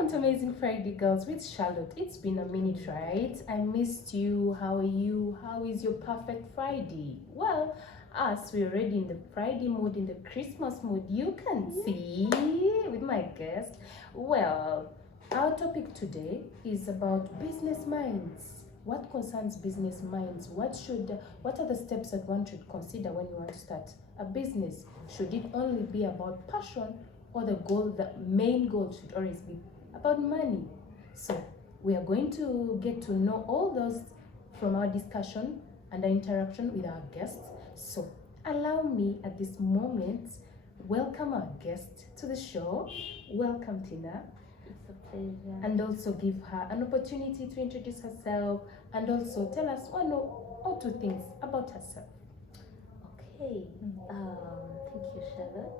Welcome to Amazing Friday Girls with Charlotte. It's been a minute, right? I missed you. How are you? How is your perfect Friday? Well, us, we're already in the Friday mood, in the Christmas mood. You can see with my guest. Well, our topic today is about business minds. What concerns business minds? What are the steps that one should consider when you want to start a business? Should it only be about passion, or the main goal should always be about money? So we are going to get to know all those from our discussion and our interaction with our guests. So allow me at this moment welcome our guest to the show. Welcome, Tina. It's a pleasure. And also give her an opportunity to introduce herself and also tell us one or two things about herself. Okay. Thank you, Charlotte.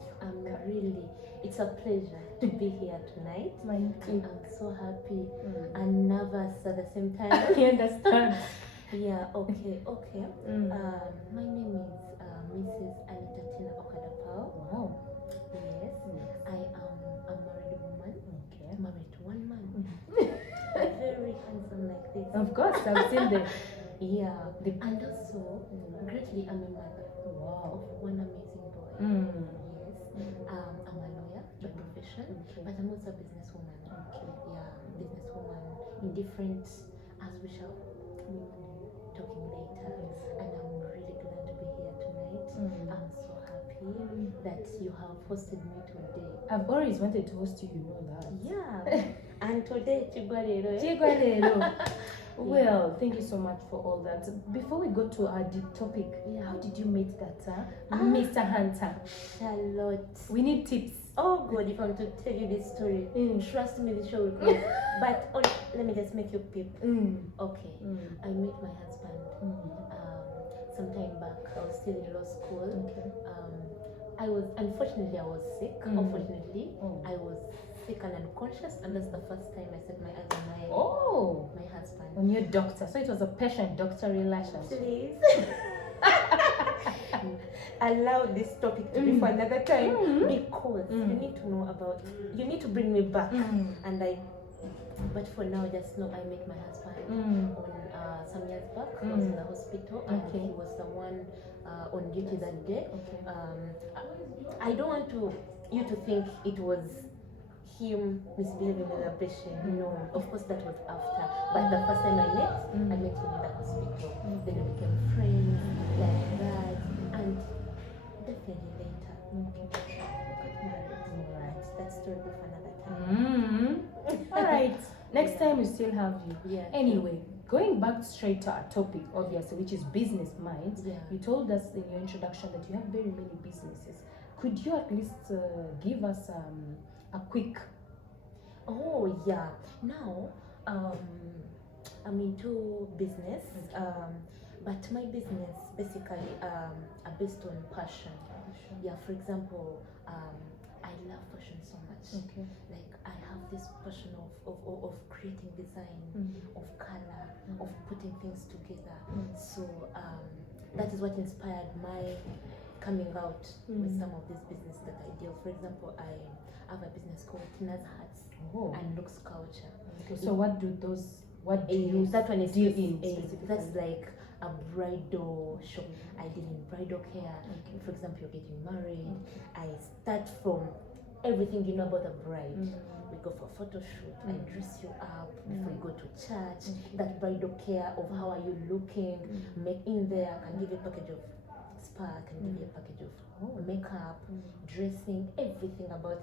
It's a pleasure to be here tonight. Mine too. I'm so happy and nervous at the same time. I understand. Yeah, okay. My name is Mrs. Anita Tina Okadapao. Wow. Yes. I am a married woman. Okay. Married to one man. Very handsome like this. Of course, I've seen the. Yeah. And also, greatly, I'm a mother Wow. of one amazing boy. Yes. I'm a lawyer by profession, Okay. but I'm also a businesswoman. Okay. Yeah, businesswoman in different, as we shall be talking later. And I'm really glad to be here tonight. I'm so happy that you have hosted me today. I've always wanted to host you, you know that. Yeah. And today, Chigwarero. Chigwarero. Well, thank you so much for all that. Before we go to our deep topic, Yeah. how did you meet that Mr. Hunter? Charlotte. We need tips. Oh God, if I'm to tell you this story, trust me, the show will close. But let me just make you peep. Okay, I met my husband sometime back. I was still in law school. Okay. Unfortunately, I was sick. Unfortunately, Oh. I was sick and unconscious, and that's the first time I set my eyes on my husband. On your doctor. So it was a patient-doctor relationship. Please. Allow this topic to be for another time because you need to know about. You need to bring me back, But for now, just know I met my husband on some years back. I was in the hospital, and Okay. he was the one on duty that day. Okay. I don't want you to think it was him misbehaving with a patient. No, of course that was after. But the first time I met him in the hospital. Then we became friends like that, and definitely later we got married. Alright, that story will be for another time. All right. Next time we still have you. Yeah. Anyway, going back straight to our topic, obviously, which is business minds. Yeah. You told us in your introduction that you have very many businesses. Could you at least give us a quick? Oh yeah. Now, I'm into business, but my business basically are based on passion. Yeah. For example, I love fashion so much. Okay. Like I have this passion of creating design, of color, of putting things together. So that is what inspired my coming out with some of these businesses that I deal. For example, I have a business called Tina's Hats and Looks Culture. Okay. So what do you that one is deal in specific. That's like a bridal shop. I deal in bridal care. For example, you're getting married. I start from everything you know about a bride. We go for a photo shoot. I dress you up before you go to church. That bridal care of how are you looking. Make in there. I can give you a package of spa. I can give you a package of makeup, dressing, everything about.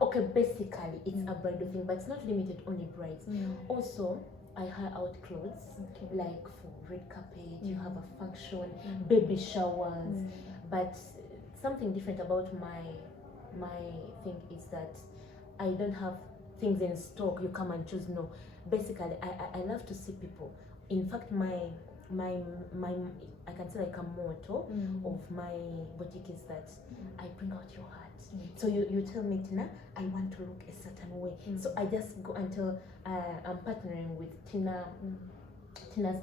Okay, basically it's a bridal thing, but it's not limited only brides. Also, I hire out clothes, like for red carpet, you have a function, baby showers. But something different about my thing is that I don't have things in stock. You come and choose. No, basically I love to see people. In fact, my I can say like a motto of my boutique is that I bring out your heart. So you tell me, Tina, I want to look a certain way. So I just go until I'm partnering with Tina's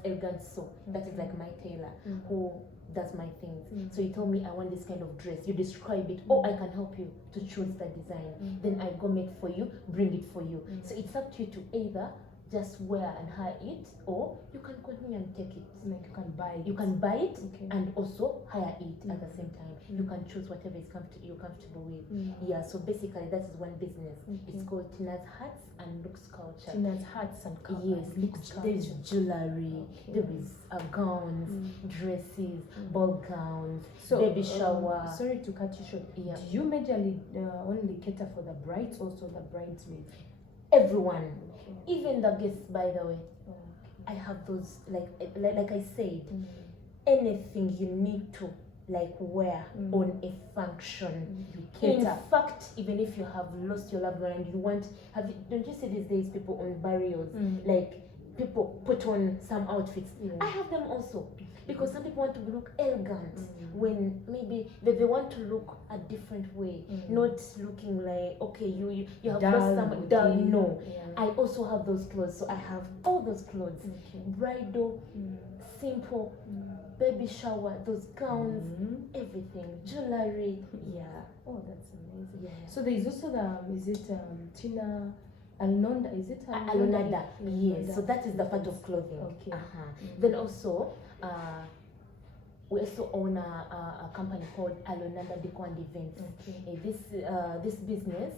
Elegant Sew. That is like my tailor who does my things. So you tell me I want this kind of dress, you describe it, or I can help you to choose the design. Then I go make for you, bring it for you. So it's up to you to either just wear and hire it, or you can continue and take it. Like you can buy it. You can buy it Okay. and also hire it at the same time. You can choose whatever is you're comfortable with. Yeah, so basically that is one business. It's called Tina's Hats and Looks Culture. Tina's hats and Yes, looks there is jewelry, there is gowns, dresses, ball gowns, baby shower. Sorry to cut you short. Yeah. Do you majorly only cater for the brides, also the bridesmaids? Everyone, Okay. even the guests, by the way. Okay. I have those, like I said, anything you need to like wear on a function. You In cater. fact, even if you have lost your loved one and you want, don't you see these days people on burials, like people put on some outfits? I have them also, because some people want to look elegant when maybe they want to look a different way, not looking like, okay, you have lost someone. Dull. No, I also have those clothes, so I have all those clothes, bridal, simple, baby shower, those gowns, everything, jewelry. Yeah. Oh, that's amazing. Yeah. So there is also the is it Tina Alnonda? Is it Alonada, yes. So that is the part of clothing. Okay. Then also, we also own a company called Alonada Deco and Events. This business,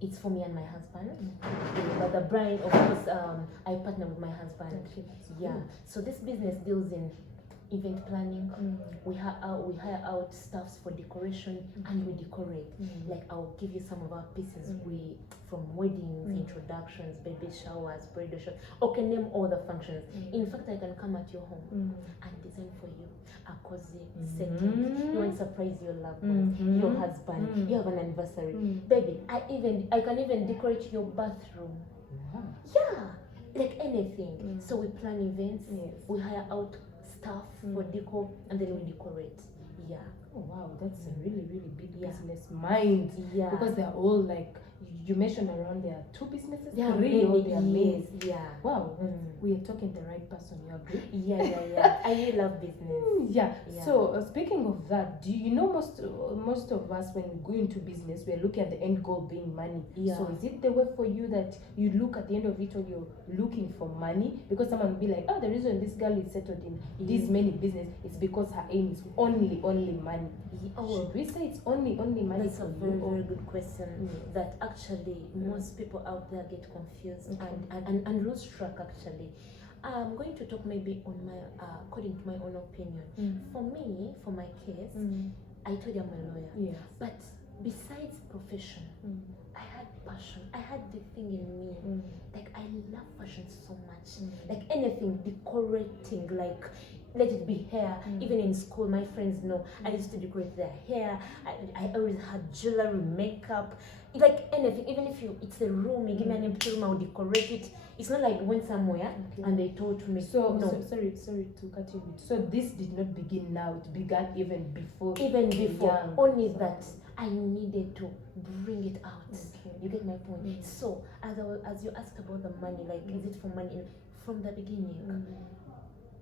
it's for me and my husband. But the brand, of course, I partner with my husband. Yeah. So this business deals in event planning. We hire out staffs for decoration, and we decorate. Like I'll give you some of our pieces. We from weddings, introductions, baby showers, bridal showers. Okay, name all the functions. In fact, I can come at your home and design for you a cozy setting. You want to surprise your loved ones, your husband. You have an anniversary, baby. I can even decorate your bathroom. Yeah, like anything. So we plan events. We hire out staff for deco, and then we decorate. Yeah. Oh wow, that's a really big business mind. Yeah. Because they're all like you mentioned around there are two businesses, Yeah, three, or they are yes, main. yeah. Wow, we are talking the right person. You agree? Yeah. I really love business. Yeah. Yeah. So speaking of that, do you know most of us when we go into business, we are looking at the end goal being money. Yeah. So is it the way for you that you look at the end of it, or you're looking for money? Because someone will be like, oh, the reason this girl is settled in this many business is because her aim is only money. Oh, should we say it's only money? that's a very good question. That actually most people out there get confused and lose track. Actually, I'm going to talk maybe on my according to my own opinion. For me, for my case, I told you I'm a lawyer. Yes. But besides profession, I had passion. I had the thing in me. Like I love fashion so much. Like anything decorating, like let it be hair. Even in school, my friends know I used to decorate their hair. I always had jewelry, makeup, like anything. Even if it's a room, you give me an empty room, I'll decorate it. It's not like went somewhere and they told me. So, no. sorry to cut you. So this did not begin now. It began even before. Even only that I needed to bring it out. You get my point. So as you asked about the money, like is it for money? From the beginning,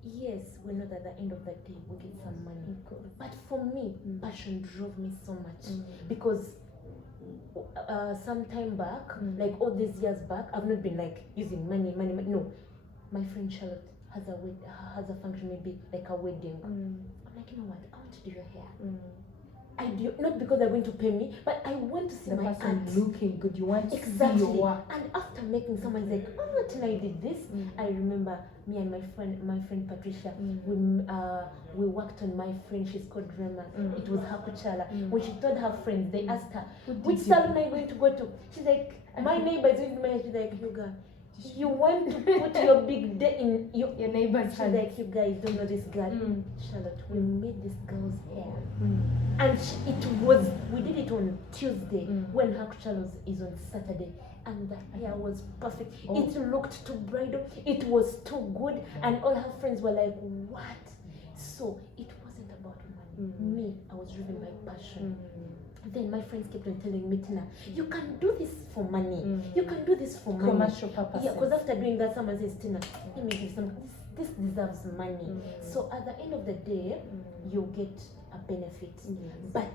yes, we know that at the end of the day we get some money. But for me, passion drove me so much because some time back, like all these years back, I've not been like using money. No, my friend Charlotte has a function, maybe like a wedding. I'm like, you know what? I want to do your hair. I do not because they're going to pay me, but I want to see the my person art. looking good. You want to see Exactly. your work. And after making, someone's like, oh, Tina, I did this. I remember me and my friend Patricia, we worked on my friend, she's called Rema. It was her kuchala. When she told her friends, they asked her, which salon are you going to go to? She's like, my neighbor is going to marry. She's like, Huga, you want to put your big day in your neighbor's She's hand. like, you guys don't know this girl. Charlotte, we made this girl's hair. And we did it on Tuesday when her kuchala is on Saturday. And the hair was perfect. It looked too bridal. It was too good. And all her friends were like, what? So it wasn't about money. Me, I was driven by passion. Then my friends kept on telling me, Tina, you can do this for money. You can do this for money. Commercial purposes. Yeah, because after doing that, someone says, Tina, let me give some. this deserves money. So at the end of the day, you get a benefit. Yes. But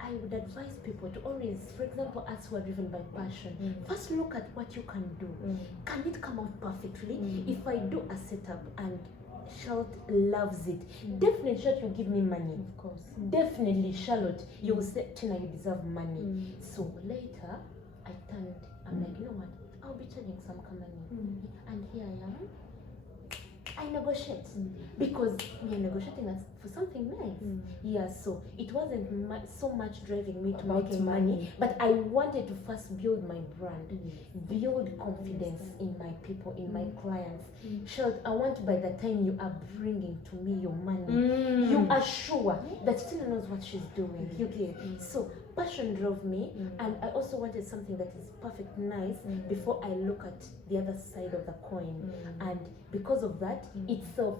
I would advise people to always, for example, us who are driven by passion, first look at what you can do. Can it come out perfectly? If I do a setup and Charlotte loves it, definitely Charlotte will give me money. Of course. Definitely Charlotte, you will say, Tina, you deserve money. So later, I turned, I'm like, you know what? I'll be charging some money. And here I am. I negotiate because we are negotiating for something nice. Yeah, so it wasn't so much driving me to About making money, but I wanted to first build my brand, build confidence in my people, in my clients. Charlotte, I want by the time you are bringing to me your money, you are sure that Tina knows what she's doing. You get so passion drove me, and I also wanted something that is perfect, nice, before I look at the other side of the coin. And because of that, itself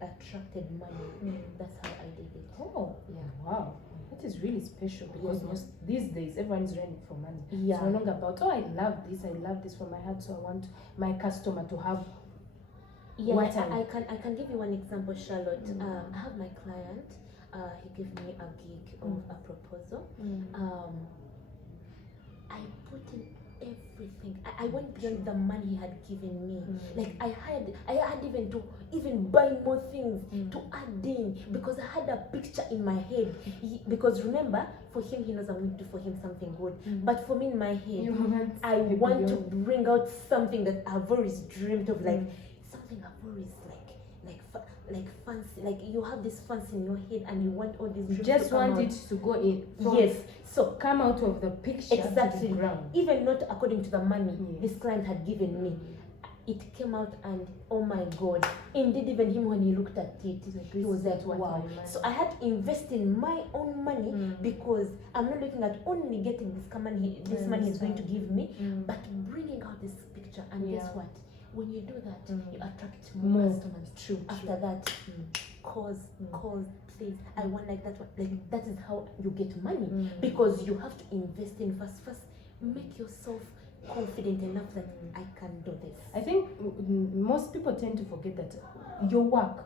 attracted money. That's how I did it. Oh, Yeah. wow. That is really special because most these days everyone is running for money. Yeah. It's no longer about, oh, I love this from my heart, so I want my customer to have Yeah, what I can give you one example, Charlotte. I have my client. He gave me a gig of a proposal. I put in everything. I went beyond the money he had given me. Like I had even to buy more things to add in because I had a picture in my head. Because remember, for him, he knows I'm going to do for him something good. But for me, in my head, I want to bring out something that I've always dreamed of, like something I've always like fancy, like you have this fancy in your head and you want all these dreams you just to come want out. it to go in. Yes, so Come out of the picture exactly, to the ground. even not according to the money Yes. this client had given me. It came out and oh my god, indeed, even him, when he looked at it, he was like, wow. So I had to invest in my own money because I'm not looking at only getting this money is going to give me, but bringing out this picture. And guess what? When you do that, you attract more customers. True. After that, calls, please, I want like that one. Like that is how you get money, because you have to invest in first make yourself confident enough that I can do this. I think most people tend to forget that your work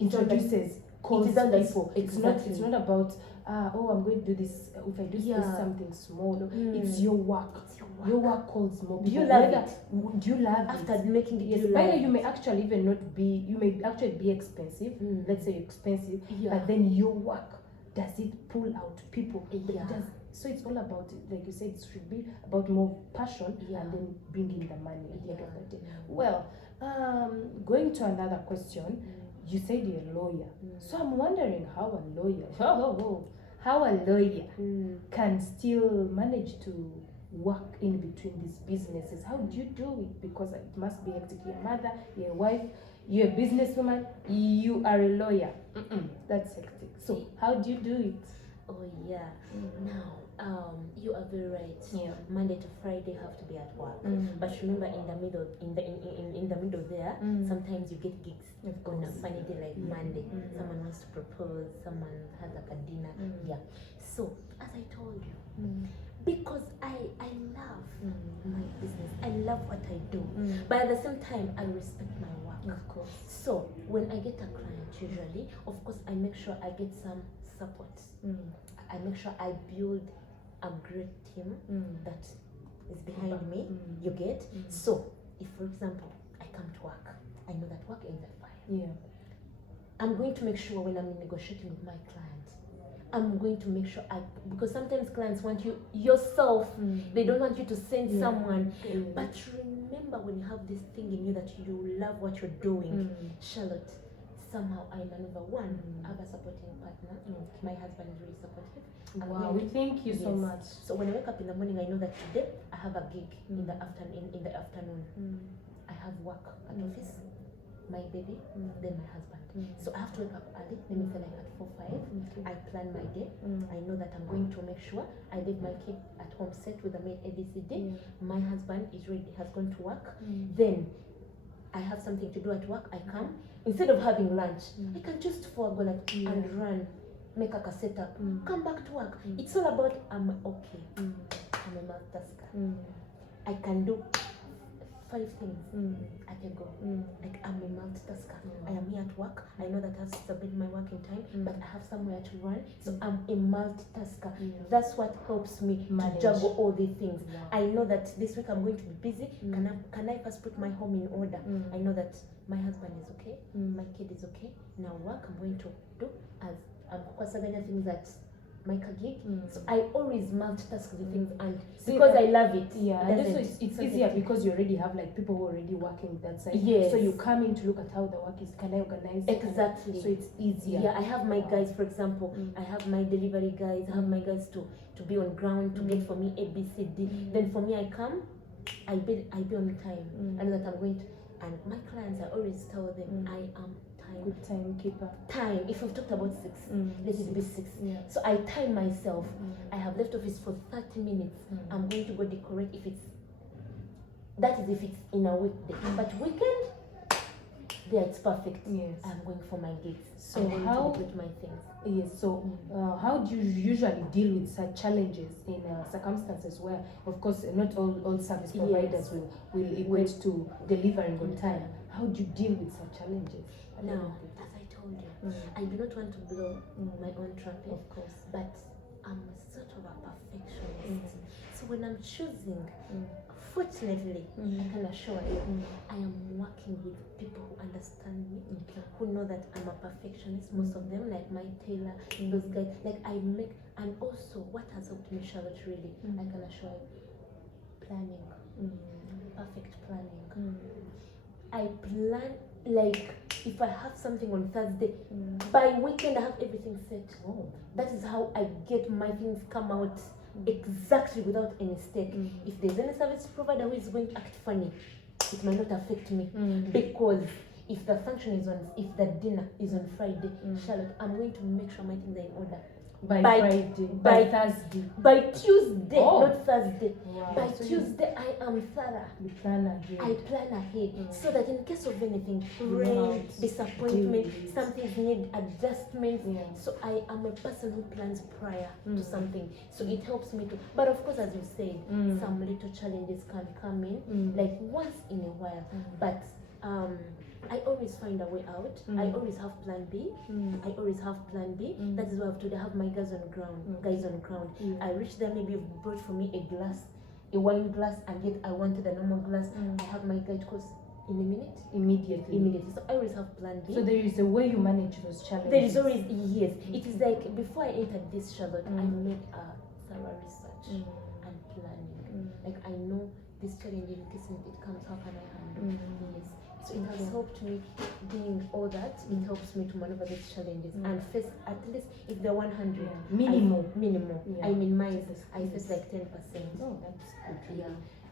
introduces calls people. It's not about oh, I'm going to do this. If I do this something small, it's your work. Your work calls more people. Do you love it? Do you love After it? making it, Yes, by the way, you may actually even not be. You may actually be expensive. Let's say expensive, but then your work, does it pull out people? Yeah. So it's all about, like you said, it should be about more passion and then bringing the money at the end of the day. Well, going to another question, you said you're a lawyer. So I'm wondering how a lawyer, how a lawyer can still manage to work in between these businesses. How do you do it? Because it must be hectic. You're a mother, you're a wife, you're a businesswoman, you are a lawyer. That's hectic. So how do you do it? Oh yeah. Now, you are very right. Yeah. Monday to Friday have to be at work. But remember, in the middle, in the middle there, sometimes you get gigs. On a funny day like Monday, someone wants to propose, someone has like a dinner. Yeah. So as I told you, because I love my business, I love what I do, but at the same time I respect my work. Of course. So when I get a client, usually, of course, I make sure I get some support. I make sure I build a great team that is behind me. You get? So if, for example, I come to work, I know that work ends at 5. Yeah. I'm going to make sure when I'm negotiating with my client, I'm going to make sure because sometimes clients want you yourself. They don't want you to send someone. But remember, when you have this thing in you that you love what you're doing, Charlotte, somehow I maneuver. One, I have a supporting partner. My husband is really supportive. Wow, we thank you so much. So when I wake up in the morning, I know that today I have a gig in the afternoon. I have work at office, my baby, then my husband. So I have to wake up early. Let me say like at 4-5. I plan my day. I know that I'm going to make sure I leave my kid at home set with a maid ABCD. My husband is ready, has gone to work. Then I have something to do at work. I come. Instead of having lunch, I can just forego and run, make a setup, come back to work. It's all about I'm okay. I'm a multitasker. I can do 5 things at a go. Like I'm a multitasker. I am here at work. I know that I have to submit my work in time, but I have somewhere to run. So I'm a multitasker. That's what helps me to juggle all these things. I know that this week I'm going to be busy. Can I first put my home in order? I know that my husband is okay, my kid is okay. Now work I'm going to do as things that my gig. So I always multitask the things, and because I love it. And also it's easier because you already have like people who are already working that side. Yes. So you come in to look at how the work is. Can I organize it? Exactly. So it's easier. Yeah, I have my guys, for example. I have my delivery guys. I have my guys to be on ground to get for me A, B, C, D. Then for me, I come, I be on time. I know that I'm going to, and my clients, I always tell them I am good timekeeper. Time. If we've talked about 6, let it be 6. So I time myself. I have left office for 30 minutes. I'm going to go decorate if it's in a weekday. But weekend, there it's perfect. Yes. I'm going for my gigs. So I'm going how to decorate my things. Yes. So how do you usually deal with such challenges in circumstances where, of course, not all service providers will equate to delivering on time? How do you deal with such challenges? Now, as I told you, I do not want to blow my own trumpet, of course, but I'm sort of a perfectionist. So when I'm choosing, fortunately, I can assure you, I am working with people who understand me, who know that I'm a perfectionist. Most of them, like my tailor, those guys, like I make, and also what has helped me, Charlotte, really, I can assure you, planning, perfect planning. I plan, like, if I have something on Thursday, by weekend I have everything set. That is how I get my things come out exactly without any mistake. If there's any service provider who is going to act funny, it might not affect me, because if the function is on, if the dinner is on Friday, Charlotte, I'm going to make sure my things are in order. By Friday, by Thursday, by Tuesday, not Thursday. Wow. By Tuesday, I am thorough. You plan ahead. I plan ahead so that in case of anything, rain, disappointment, something need adjustment. So I am a person who plans prior to something. So it helps me to. But of course, as you said, some little challenges can come in, like once in a while. But I always find a way out. I always have plan B. I always have plan B. That is why I've told you, I have my guys on ground. I reach there, maybe you've brought for me a wine glass, and yet I wanted a normal glass. I have my guide course in a minute. Immediately. So I always have plan B. So there is a way you manage those challenges. There is always, yes. It is like before I entered this, Charlotte, I made a thorough research and planning. Like I know this challenge, in case it comes, how can I handle? Yes. So it has helped me doing all that. It helps me to maneuver these challenges and face, at least if they're 100, minimum. I mean, mine, I face like 10%. Oh, that's good.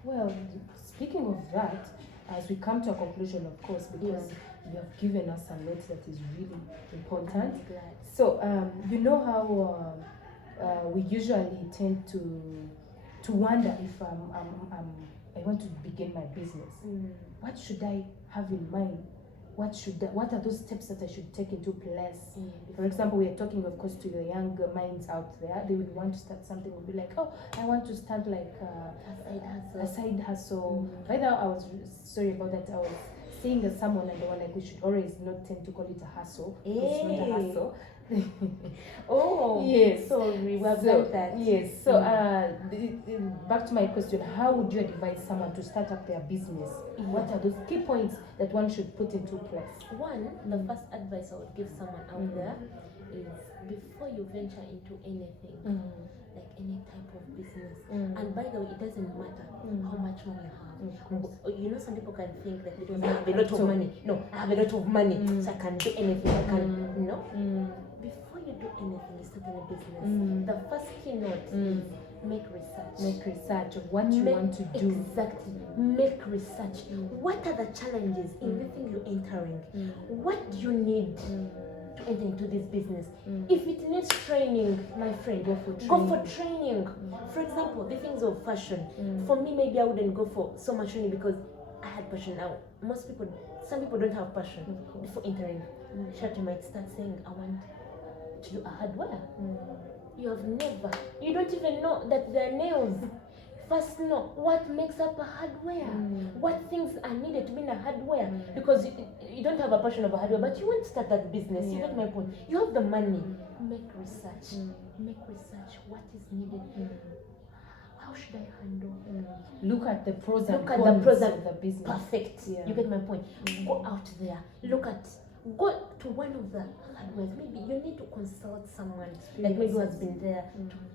Well, speaking of that, as we come to a conclusion, of course, because you have given us a lot that is really important. So, you know how we usually tend to wonder if I want to begin my business. What should I have in mind? What are those steps that I should take into place? For example, we are talking, of course, to the young minds out there. They would want to start something, would be like, oh, I want to start like a side hustle. Right now, I was sorry about that. I was seeing someone and they were like, we should always not tend to call it a hustle. It's not a hustle. Yes. Sorry, well done that. Yes. So back to my question, how would you advise someone to start up their business? What are those key points that one should put into place? One, the first advice I would give someone out there is, before you venture into anything, like any type of business, and by the way, it doesn't matter how much money you have. You know, some people can think that because I have a lot of money. No, I have a lot of money, so I can do anything. I can, no. Before you do anything, you start in a business. The first keynote is make research. Make research of what you want to do. Exactly. Make research. What are the challenges in the thing you're entering? What do you need to enter into this business? If it needs training, my friend, go for training. For example, the things of fashion. For me, maybe I wouldn't go for so much training because I had passion. Now, some people don't have passion before entering. Shirley might start saying, I want to do a hardware. You don't even know that there are nails. first know what makes up a hardware, what things are needed to be in a hardware, because you don't have a passion of a hardware, but you want to start that business. You get my point. You have the money. Make research. What is needed. How should I handle? Look at the pros and Look at cons the pros and of the business. Perfect. Yeah. You get my point. Go out there. Go to one of the hardwares. Maybe you need to consult someone like maybe who has been there.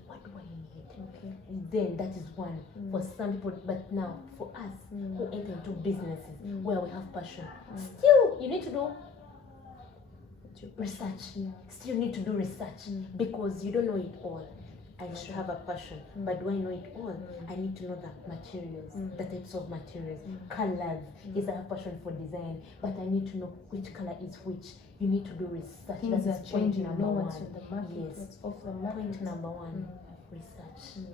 What do I need? Okay. Then that is one for some people. But now for us who enter into businesses where we have passion, still you need to do research. Still need to do research because you don't know it all. I should have a passion, but do I know it all? I need to know the materials, the types of materials, colors. Yes, I have passion for design, but I need to know which color is which. You need to do research. Things That are is changing. point No number one's one. on the market. Yes. What's off the market? Point number one, research.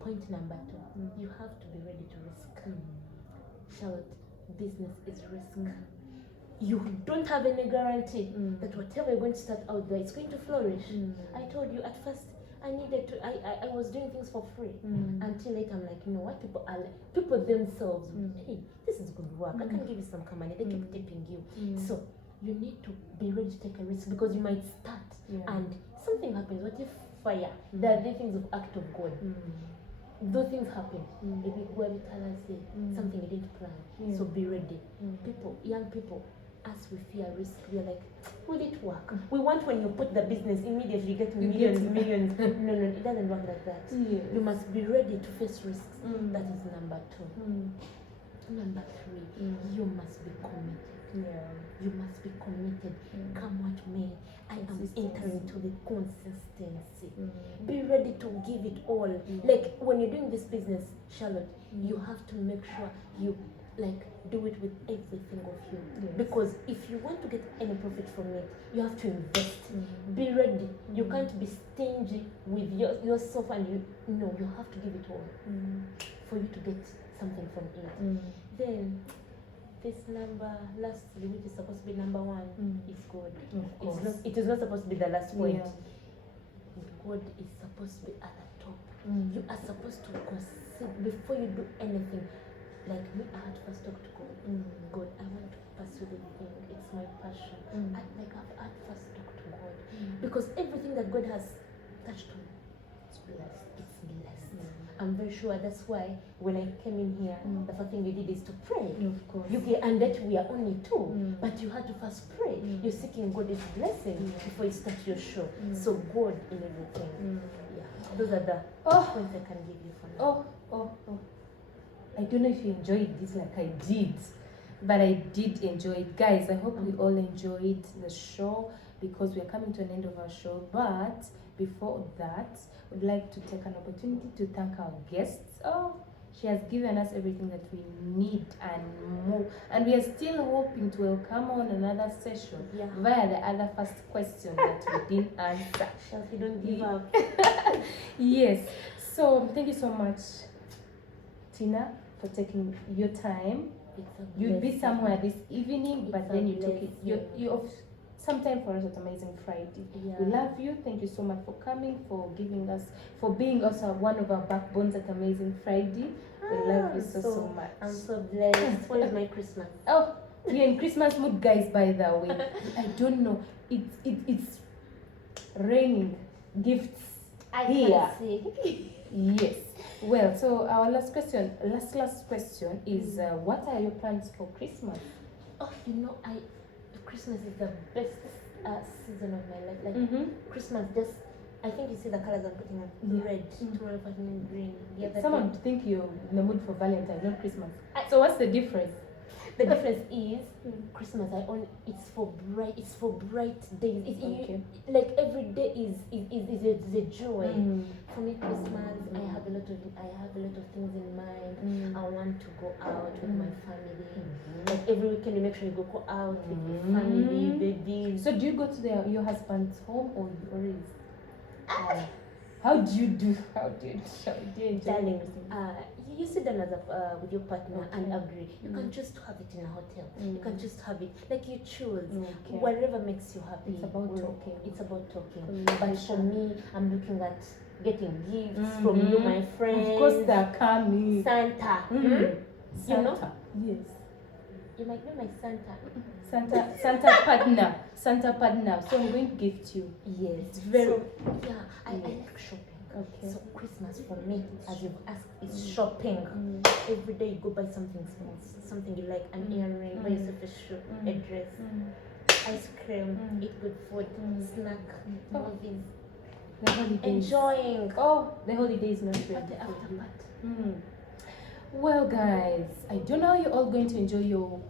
Point number two, you have to be ready to risk. Charlotte, business is risk. You don't have any guarantee that whatever you're going to start out there, it's going to flourish. I told you at first, I was doing things for free until later I'm like, you know what, people themselves, hey, this is good work. I can give you some money. They keep tipping you. So you need to be ready to take a risk because you might start and something happens. What if fire? There are the things of act of God. Those things happen. Maybe whoever tell us something you didn't plan. So be ready. People, young people, as we fear risk, we are like, will it work? We want when you put the business immediately you get millions. No, it doesn't work like that. You must be ready to face risks. That is number two. Number three, you must be committed. You must be committed. Come what may, I am entering to the consistency. Be ready to give it all. Like when you're doing this business, Charlotte, you have to make sure you do it with everything of you. Because if you want to get any profit from it, you have to invest. Be ready. You can't be stingy with yourself and you have to give it all for you to get something from it. Then this number, lastly, which is supposed to be number one, is God. It is not supposed to be the last point. God is supposed to be at the top. You are supposed to consider before you do anything. Like me, I had first talk to God. God, I want to pursue the thing. It's my passion. I've had first talk to God because everything that God has touched on, it's blessed. It's blessed. I'm very sure that's why when I came in here, the first thing you did is to pray. Of course. And that we are only two, but you had to first pray. You're seeking God's blessing before you start your show. So God in everything. Those are the points I can give you for now. I don't know if you enjoyed this like I did, but I did enjoy it. Guys, I hope we all enjoyed the show because we are coming to an end of our show. But before that, we'd like to take an opportunity to thank our guests. She has given us everything that we need and more. And we are still hoping to come on another session via the other first question that we didn't answer. We don't give up. Yes. So thank you so much, Tina, for taking your time. You'd be somewhere this evening, but then you took it. You have some time for us at Amazing Friday. We love you. Thank you so much for coming, for being also one of our backbones at Amazing Friday. We love you so much. I'm so blessed. When is my Christmas? You're in Christmas mood, guys. By the way, I don't know. It's raining gifts here. Yes. Well, so our last question is, what are your plans for Christmas? Christmas is the best season of my life. Christmas, I think you see the colors I'm putting on. Red, tomorrow I'm putting in green. Someone would think you're in the mood for Valentine, not Christmas. So what's the difference? The difference is Christmas. It's for bright days. Like every day is a joy. For me, Christmas, I have a lot of things in mind. I want to go out with my family. Like every weekend, you make sure you go out with your family, babies. So do you go to your husband's home or yours? How do you enjoy Darling, you sit down with your partner and agree. You can choose to have it in a hotel. You can just have it like you choose. Whatever makes you happy. It's about talking. It's about talking. But for me, I'm looking at getting gifts from you, my friends. Of course, they're coming. Santa. Mm. You know? Santa. Yes. You might be my Santa. Santa partner. Santa partner. So I'm going to gift you. Yes. It's very. So, yeah, I like shopping. Okay. So Christmas for me, as you've asked, is shopping. Every day you go buy something small, something you like, an earring, buy yourself a shoe, a dress, ice cream, eat good food, snack, movies, The holidays. enjoying. Oh, the holidays not ready. Party after party. Well, guys, I don't know how you're all going to enjoy your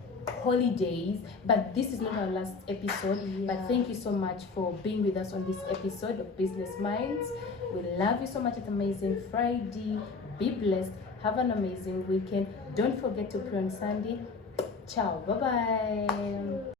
holidays, but this is not our last episode. But Yeah. thank you so much for being with us on this episode of Business Minds. We love you so much. It's amazing Friday. Be blessed. Have an amazing weekend. Don't forget to pray on Sunday. Ciao. Bye bye.